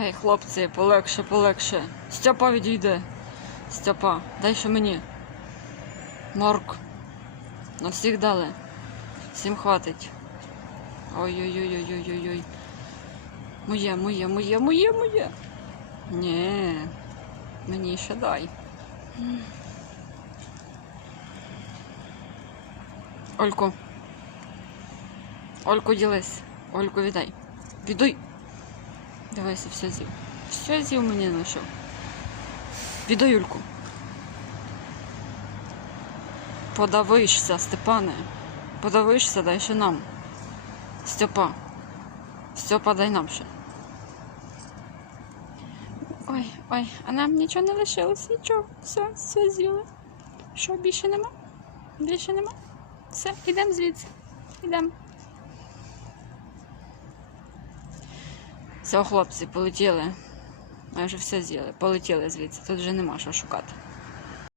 Гей, хлопці, полегше, полегше. Стьопа відійде. Стьопа, дай ще мені. Морк. На всіх дали. Всім хватить. Ой-ой-ой-ой-ой-ой. Моє, моє, моє, моє, моє. Ні. Мені ще дай. Олько. Олько, ділись. Олько, віддай. Віддай. Дивися, все з'їв. Все з'їв мені знайшов. Віддай Юльку. Подавишся, Степане. Подавишся, дай ще нам. Степа. Степа, дай нам ще. Ой, ой, а нам нічого не лишилось, нічого. Все, все з'їли. Що, більше нема? Більше нема? Все, йдемо звідси. Йдемо. Все, хлопці, полетіли. Ми вже все з'їли. Полетіли звідси. Тут вже нема що шукати.